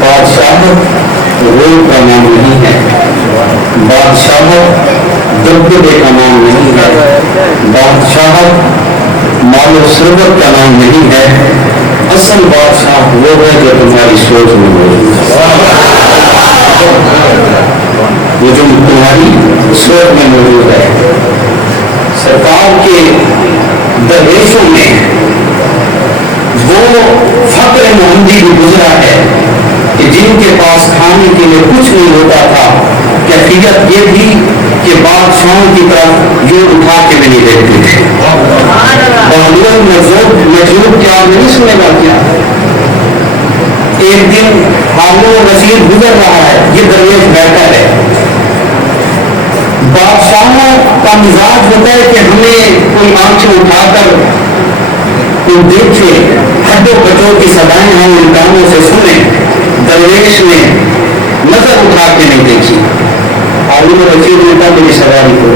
بادشاہت روح کا نام نہیں ہے، بادشاہت دبدبے کا نام نہیں ہے، بادشاہت مال و ثروت کا نام نہیں ہے، اصل بادشاہ وہ ہے جو تمہاری سوچ میں موجود ہے، وہ جو تمہاری سوچ میں موجود ہے۔ سرکار کے درویشوں میں وہ فقر محمدی بھی گزرا ہے کہ جن کے پاس کھانے کے لیے کچھ نہیں ہوتا تھا، کیفیت یہ تھی کہ بادشاہوں کی طرف جو اٹھا کے بھی نہیں دیکھتے تھے۔ بہلول مجذوب کیا آپ نہیں سنے گا کیا؟ ایک دن ہارون رشید گزر رہا ہے، یہ درویش بیٹھا ہے، بادشاہوں کا مزاج ہوتا ہے کہ ہمیں کوئی آنکھیں اٹھا کر کوئی دیکھے، ہڈو بچوں کی سدائیں ہم ان کاموں سے سنیں۔ درویش نے نظر اٹھا کے نہیں دیکھی۔ ہارون رشید نے کہا میری سواری کو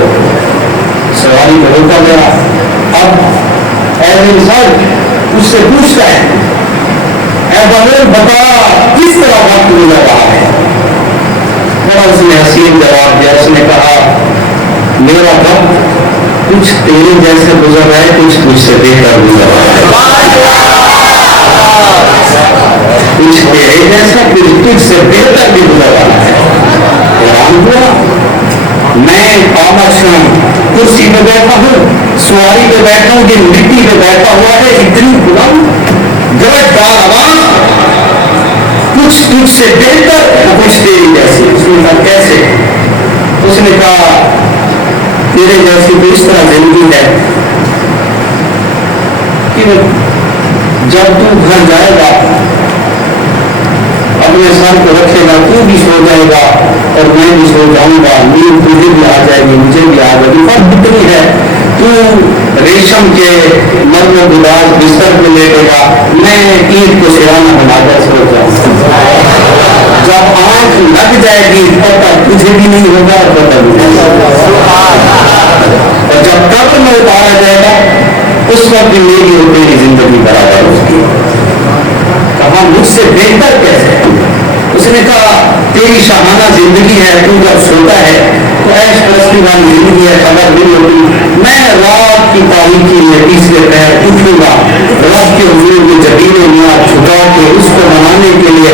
سواری کو روکا گیا۔ اب صاحب اس سے پوچھتا ہے اے بہلول بتا کس طرح وقت گزر رہا ہے؟ بڑا اس نے حسین جواب دیا، اس نے کہا میرا وقت کچھ تیرے جیسے گزر رہا ہے، کچھ تجھ سے بہتر گزر رہا ہے، کچھ تیرے جیسا کچھ تجھ سے بہتر بھی گزر رہا ہے۔ حیران ہوا، میں پاباشاہ کرسی پہ بیٹھا ہوں، سواری پہ بیٹھا ہوں، یہ مٹی پہ بیٹھا ہوا ہے، اتنی بلند گرجدار آواز، کچھ تجھ سے بہتر کچھ تیری جیسی۔ اس نے کہا کیسے؟ اس نے کہا تیرے جیسی تو اس طرح زندگی ہے کہ جب تو گھر جائے گا اپنے سر کو رکھے گا، تو بھی سو جائے گا اور میں بھی سو جاؤں گا، نیند تجھے بھی آ جائے گی مجھے بھی آ جائے گی، فرق اتنی ہے تو ریشم کے مرم و گداز بستر میں لیٹے گا، میں اینٹ کو سرانا بنا کر سو جاؤں گا، جب آنکھ لگ جائے گی پتہ تجھے بھی نہیں ہوگا اور پتہ بھی نہیں ہوگا، اور جب قبر میں اتارا جائے گا اس وقت میری اور تیری زندگی برابر ہوگی۔ کہا مجھ سے بہتر کیسے؟ اس نے کہا تیری شاہانہ زندگی ہے، تو جب سوتا ہے تو عیش پرستی والی زندگی ہے، خبر نہیں ہوتی، میں رات کی تاریکی میں تیسرے پہر اٹھوں گا، رب کے حضور میں جبینے میاں جھکا کے اس کو منانے کے لیے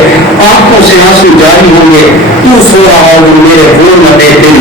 آنکھوں سے آنسو جاری ہوں گے، تو سو رہا ہو میرے بول نہ دے، تیری